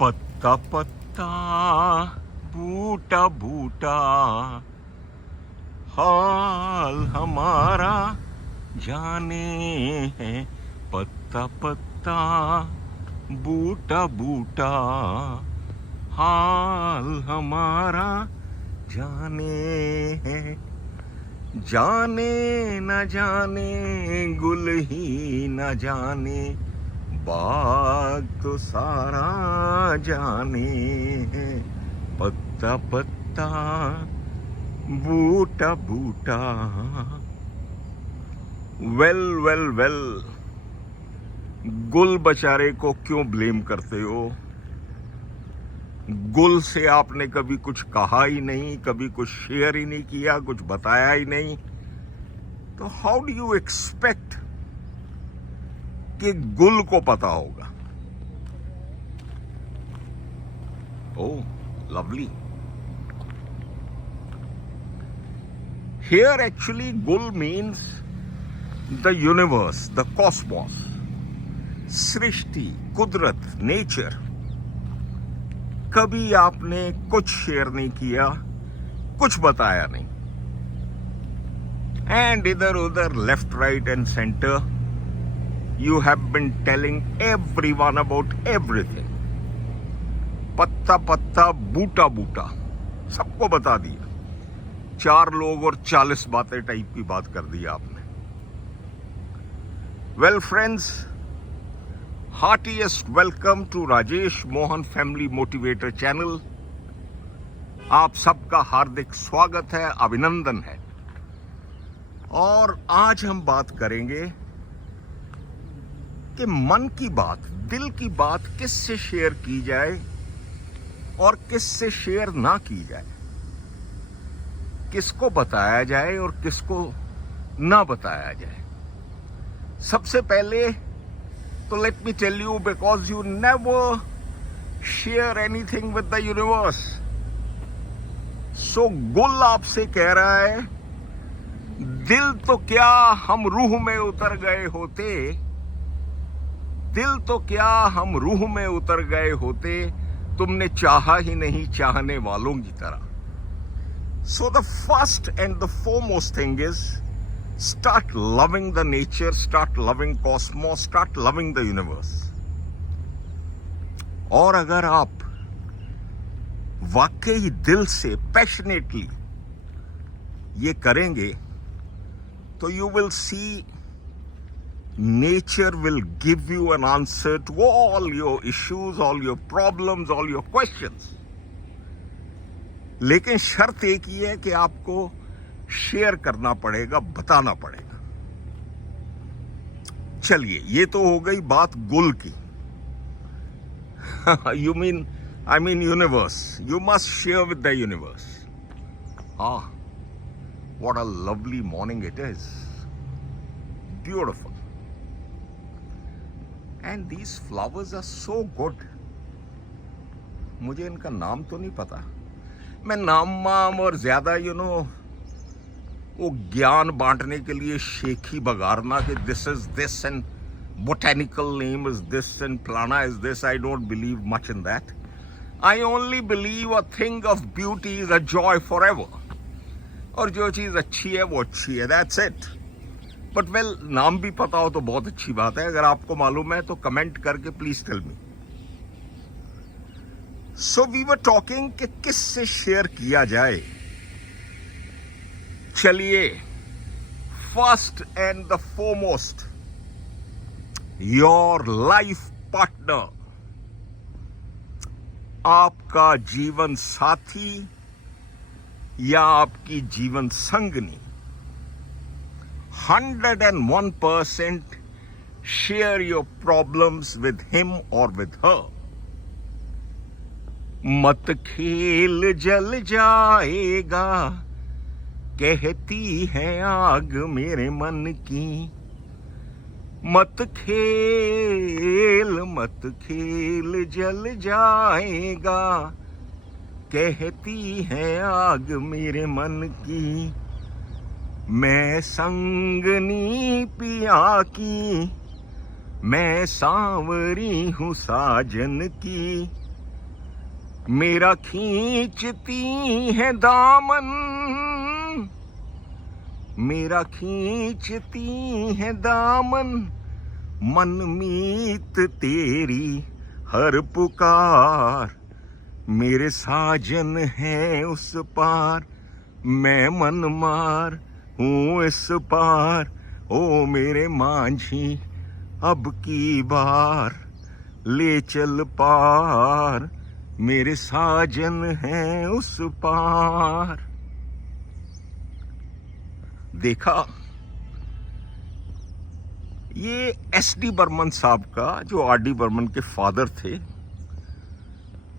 पत्ता पत्ता बूटा बूटा हाल हमारा जाने है। पत्ता पत्ता बूटा बूटा हाल हमारा जाने है। जाने न जाने गुल ही न जाने बाग तो सारा जाने है। पत्ता पत्ता बूटा बूटा। वेल वेल वेल, गुल बेचारे को क्यों ब्लेम करते हो? गुल से आपने कभी कुछ कहा ही नहीं, कभी कुछ शेयर ही नहीं किया, कुछ बताया ही नहीं, तो हाउ डू यू एक्सपेक्ट कि गुल को पता होगा? ओह lovely. Here actually gul means the universe, the cosmos, सृष्टि, कुदरत, नेचर। कभी आपने कुछ शेयर नहीं किया, कुछ बताया नहीं, एंड इधर उधर left right and centre you have been telling everyone about everything. पत्ता पत्ता बूटा बूटा सबको बता दिया। 4 लोग और 40 बातें टाइप की बात कर दी आपने। Well friends, heartiest welcome to Rajesh Mohan family motivator channel. आप सबका हार्दिक स्वागत है, अभिनंदन है। और आज हम बात करेंगे कि मन की बात, दिल की बात किससे शेयर की जाए और किससे शेयर ना की जाए, किसको बताया जाए और किसको ना बताया जाए। सबसे पहले तो let me tell you, because you never share anything with the universe. So Gul आपसे कह रहा है, दिल तो क्या हम रूह में उतर गए होते, दिल तो क्या हम रूह में उतर गए होते, तुमने चाहा ही नहीं चाहने वालों की तरह। So the first and the foremost thing is start loving the nature, start loving cosmos, start loving the universe. और अगर आप वाकई दिल से पैशनेटली ये करेंगे तो you will see nature will give you an answer to all your issues, all your problems, all your questions. लेकिन शर्त एक ही है कि आपको शेयर करना पड़ेगा, बताना पड़ेगा। चलिए, ये तो हो गई बात गुल की। I mean universe. You must share with the universe. Ah, what a lovely morning it is. Beautiful. And these flowers are so good. मुझे इनका नाम तो नहीं पता। मैं नाम और ज्यादा वो ज्ञान बांटने के लिए शेख ही बगारना कि this is this and botanical name is this and फलाना is this, I don't believe much in that. I only believe a thing of beauty is a joy forever. और जो चीज अच्छी है वो अच्छी है, दैट्स इट। बट वेल, नाम भी पता हो तो बहुत अच्छी बात है। अगर आपको मालूम है तो कमेंट करके please tell me. So we were talking कि किससे शेयर किया जाए। चलिए, first and the foremost, your life partner, आपका जीवन साथी या आपकी जीवन संगनी। 101% share your problems with him or with her. मत खेल जल जाएगा, कहती है आग मेरे मन की। मत खेल जल जाएगा, कहती है आग मेरे मन की। मैं संगनी पिया की, मैं सांवरी हूँ साजन की। मेरा खींचती है दामन, मेरा खींचती है दामन, मनमीत तेरी हर पुकार। मेरे साजन है उस पार, मैं मनमार हूँ इस पार। ओ मेरे मांझी अब की बार ले चल पार, मेरे साजन है उस पार। देखा, ये एस.डी. बर्मन साहब का, जो आर.डी. बर्मन के फादर थे,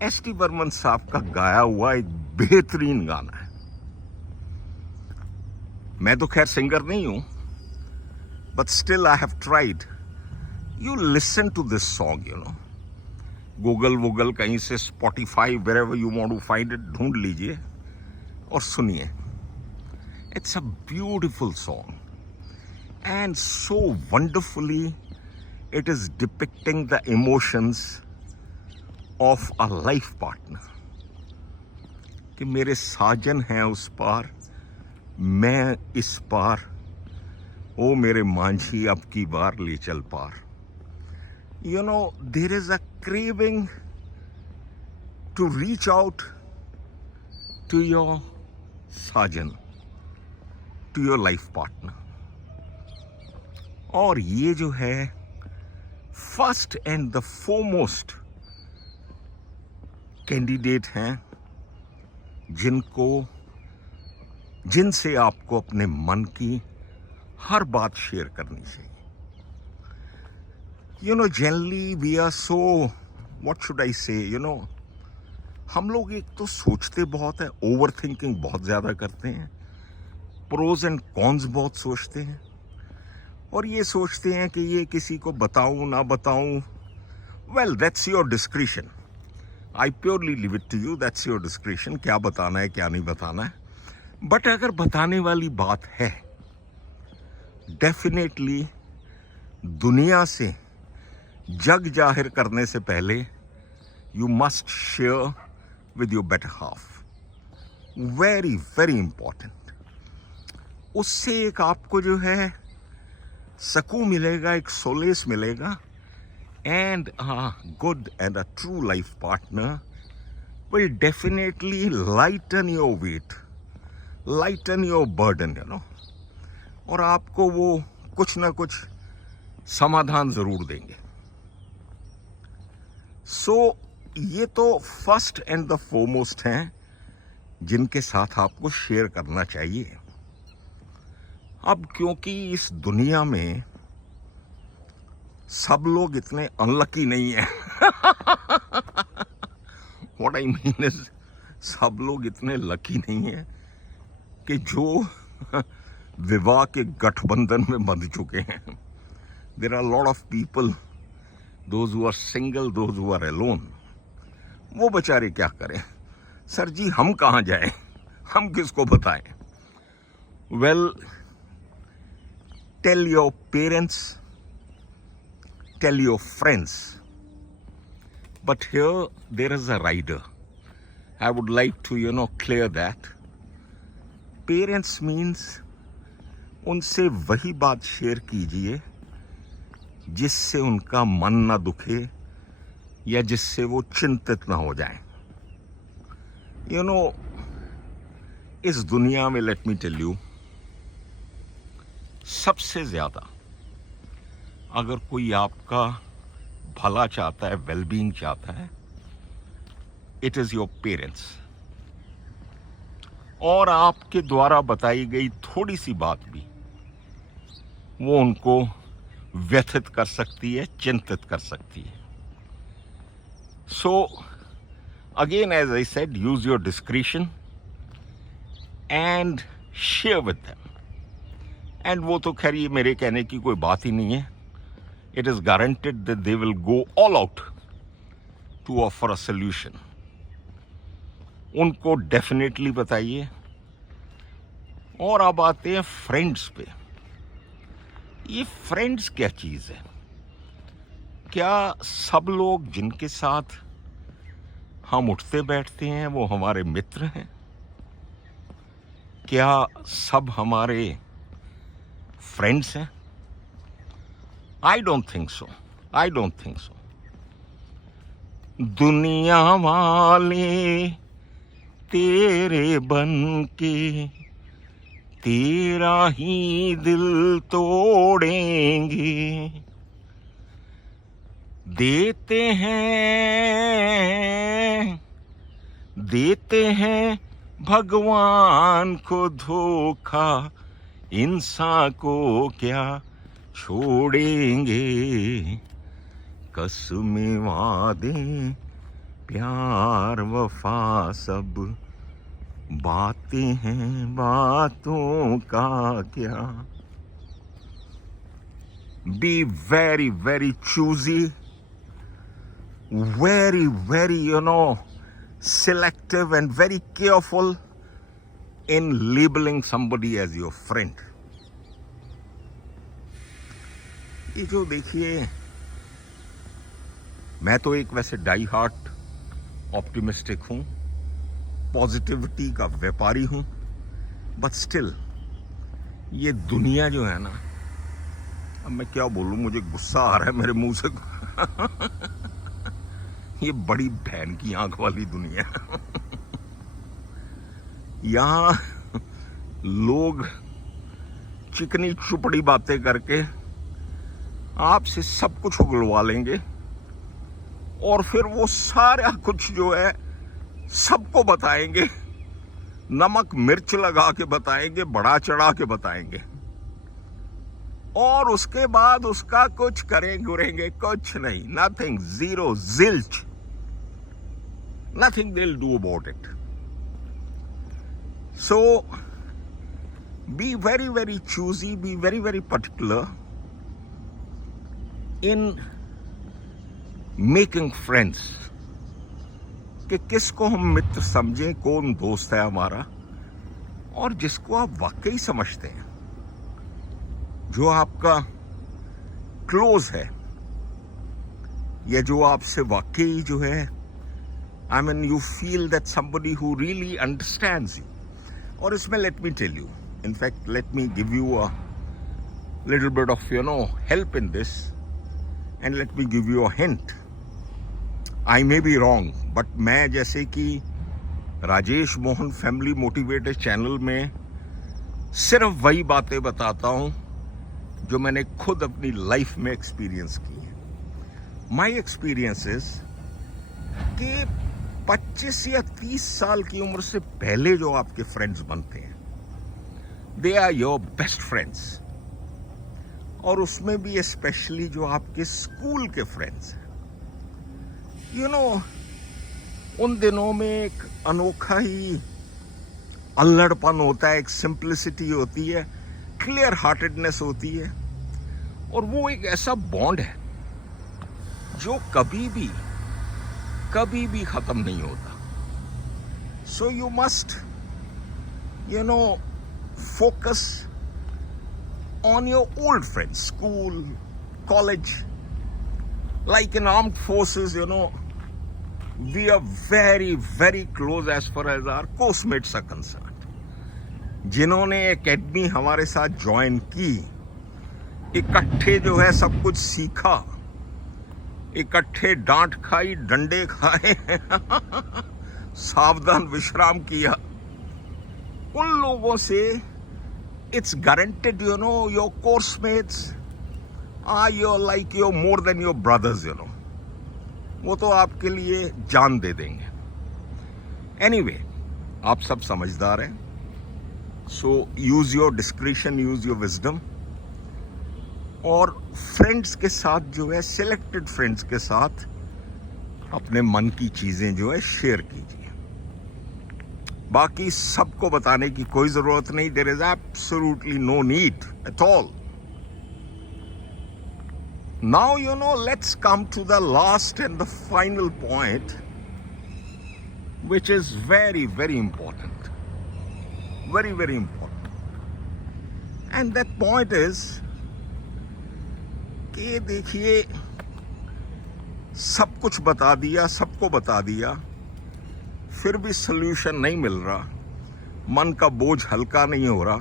एस.डी. बर्मन साहब का गाया हुआ एक बेहतरीन गाना है। मैं तो खैर सिंगर नहीं हूं, but still I have tried. You listen to this song, you know, Google वूगल कहीं से, Spotify, wherever you want to find it, ढूंढ लीजिए और सुनिए। It's a beautiful song and so wonderfully it is depicting the emotions of a life partner कि मेरे साजन हैं उस पार, मैं इस पार। ओ मेरे मांझी अब की बार ले चल पार। You know, there is a craving to reach out to your sajan, to your life partner. और ये जो है first and the foremost candidate हैं जिनसे आपको अपने मन की हर बात शेयर करनी चाहिए। You know, generally we are so, what should I say, you no, हम लोग एक तो सोचते बहुत है, ओवर थिंकिंग बहुत ज़्यादा करते हैं, प्रोज एंड कॉन्स बहुत सोचते हैं, और ये सोचते हैं कि ये किसी को बताऊं ना बताऊं। Well, that's your discretion, I purely leave it to you, that's your discretion, क्या बताना है क्या नहीं बताना है। बट अगर बताने वाली बात है, डेफिनेटली दुनिया से जग जाहिर करने से पहले you must share with your better half. Very very important. उससे एक आपको जो है सकून मिलेगा, एक सोलेस मिलेगा, and a good and a true life partner will definitely lighten your weight, lighten your burden, you know, और आपको वो कुछ ना कुछ समाधान जरूर देंगे। सो ये तो फर्स्ट एंड द फोरमोस्ट हैं जिनके साथ आपको शेयर करना चाहिए। अब क्योंकि इस दुनिया में सब लोग इतने अनलकी नहीं है व्हाट आई मीन इज, सब लोग इतने लकी नहीं है कि जो विवाह के गठबंधन में बंध चुके हैं। There are lot of people, those who are single, those who are alone. वो बेचारे क्या करें? सर जी, हम कहाँ जाएं, हम किसको बताएं? Well, tell your parents, tell your friends, but here there is a rider. I would like to, you know, clear that. Parents means उनसे वही बात शेयर कीजिए जिससे उनका मन ना दुखे या जिससे वो चिंतित ना हो जाएं। You know, इस दुनिया में, let me tell you, सबसे ज्यादा अगर कोई आपका भला चाहता है, वेलबींग चाहता है, इट इज योर पेरेंट्स। और आपके द्वारा बताई गई थोड़ी सी बात भी वो उनको व्यथित कर सकती है, चिंतित कर सकती है। So again, as I said, use your discretion and share with them. And वो तो खैर ये मेरे कहने की कोई बात ही नहीं है। It is guaranteed that they will go all out to offer a solution. उनको डेफिनेटली बताइए। और अब आते हैं फ्रेंड्स पे। ये फ्रेंड्स क्या चीज है? क्या सब लोग जिनके साथ हम उठते बैठते हैं वो हमारे मित्र हैं? क्या सब हमारे फ्रेंड्स हैं? I don't think so, I don't think so. दुनिया वाले तेरे बन के तेरा ही दिल तोड़ेंगे, देते हैं भगवान को धोखा, इंसान को क्या छोड़ेंगे, कसमें वादे प्यार वफा सब बातें हैं, बातों का क्या। Be very very choosy, very selective and very careful in labeling somebody as your friend. ये जो देखिए, मैं तो एक वैसे डाई हार्ट ऑप्टिमिस्टिक हूं, पॉजिटिविटी का व्यापारी हूं, बट स्टिल ये दुनिया जो है ना, अब मैं क्या बोलूं, मुझे गुस्सा आ रहा है मेरे मुंह से। ये बड़ी बहन की आंख वाली दुनिया। यहां लोग चिकनी चुपड़ी बातें करके आपसे सब कुछ उगलवा लेंगे और फिर वो सारा कुछ जो है सबको बताएंगे, नमक मिर्च लगा के बताएंगे, बढ़ा चढ़ा के बताएंगे, और उसके बाद उसका कुछ करेंगे कुछ नहीं, nothing, zero, zilch, nothing they'll do about it. So be very very choosy, be very very particular in making friends, कि किसको हम मित्र समझें, कौन दोस्त है हमारा, और जिसको आप वाकई समझते हैं, जो आपका क्लोज है, या जो आपसे वाकई जो है, I mean, you feel that somebody who really understands you. और इसमें let me tell you, in fact, let me give you a little bit of, help in this, and let me give you a hint. I may be wrong, but मैं जैसे कि Rajesh Mohan family motivated channel में सिर्फ वही बातें बताता हूँ जो मैंने खुद अपनी लाइफ में एक्सपीरियंस की है। माई एक्सपीरियंस इज कि 25 या 30 साल की उम्र से पहले जो आपके फ्रेंड्स बनते हैं, they are your best friends, और उसमें भी स्पेशली जो आपके स्कूल के फ्रेंड्स हैं, उन दिनों में एक अनोखा ही अल्लड़पन होता है, एक सिंप्लिसिटी होती है, क्लियर हार्टेडनेस होती है, और वो एक ऐसा बॉन्ड है जो कभी भी खत्म नहीं होता। So you must focus on your old friends, school, college, like in armed forces, we are very very close as far as our coursemates are concerned. जिन्होंने एकेडमी हमारे साथ ज्वाइन की, इकट्ठे जो है सब कुछ सीखा, इकट्ठे डांट खाई, डंडे खाए, सावधान विश्राम किया, उन लोगों से it's guaranteed, your coursemates are your like your more than your brothers, वो तो आपके लिए जान दे देंगे। एनीवे, आप सब समझदार हैं, so use your discretion, use your wisdom, और फ्रेंड्स के साथ जो है, सिलेक्टेड फ्रेंड्स के साथ अपने मन की चीजें जो है शेयर कीजिए। बाकी सबको बताने की कोई जरूरत नहीं, there is absolutely no need at all. Now let's come to the last and the final point, which is very very important, very very important, and that point is कि देखिए, सब कुछ बता दिया, सबको बता दिया, फिर भी सल्यूशन नहीं मिल रहा, मन का बोझ हल्का नहीं हो रहा,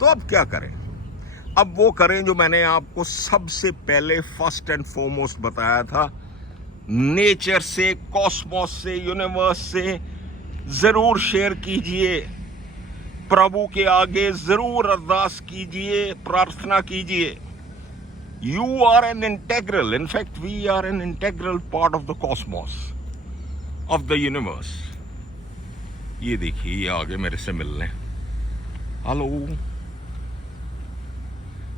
तो अब क्या करें? अब वो करें जो मैंने आपको सबसे पहले फर्स्ट एंड फॉरमोस्ट बताया था। नेचर से, कॉस्मोस से, यूनिवर्स से जरूर शेयर कीजिए, प्रभु के आगे जरूर अरदास कीजिए, प्रार्थना कीजिए। You are an integral, in fact we are an integral part of the cosmos, of the universe. ये देखिए, ये आगे मेरे से मिलने। हेलो।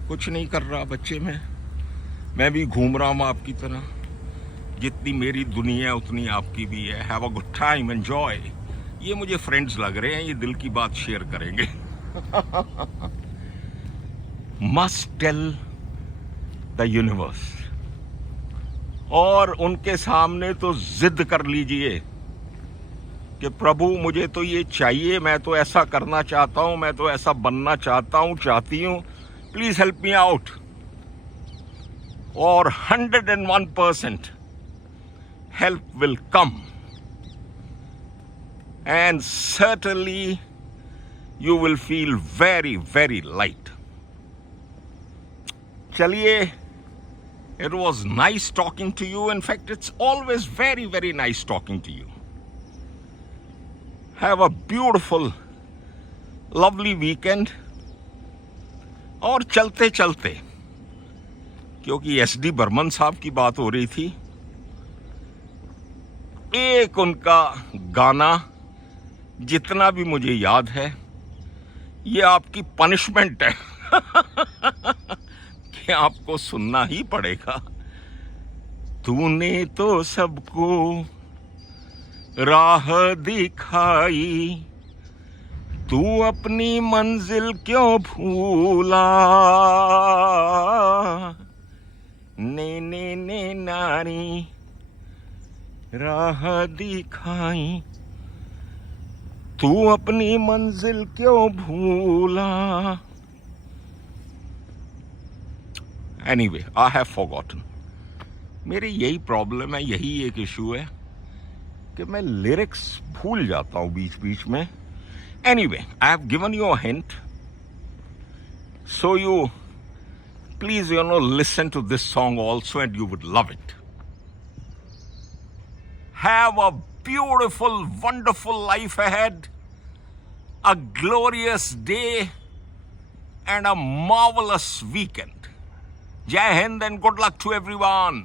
कुछ नहीं कर रहा बच्चे में, मैं भी घूम रहा हूँ आपकी तरह। जितनी मेरी दुनिया है उतनी आपकी भी है। Have a good time, enjoy. ये मुझे फ्रेंड्स लग रहे हैं, ये दिल की बात शेयर करेंगे। मस्ट टेल द यूनिवर्स, और उनके सामने तो जिद कर लीजिए कि प्रभु मुझे तो ये चाहिए, मैं तो ऐसा करना चाहता हूं, मैं तो ऐसा बनना चाहता हूं, चाहती हूं, प्लीज हेल्प मी आउट। और 101% help will come, and certainly you will feel very, very light. चलिए, it was nice talking to you. In fact, it's always very, very nice talking to you. Have a beautiful, lovely weekend. और चलते चलते, क्योंकि SD Burman साहब की बात हो रही थी, एक उनका गाना जितना भी मुझे याद है, ये आपकी पनिशमेंट है कि आपको सुनना ही पड़ेगा। तूने तो सबको राह दिखाई, तू अपनी मंजिल क्यों भूला। ने नारी राह दिखाई, तू अपनी मंजिल क्यों भूला। Anyway, I have forgotten. मेरी यही प्रॉब्लम है, यही एक इशू है कि मैं लिरिक्स भूल जाता हूं बीच बीच में। Anyway, I have given you a hint, so you please listen to this song also and you would love it. Have a beautiful, wonderful life ahead, a glorious day, and a marvelous weekend. Jai Hind and good luck to everyone.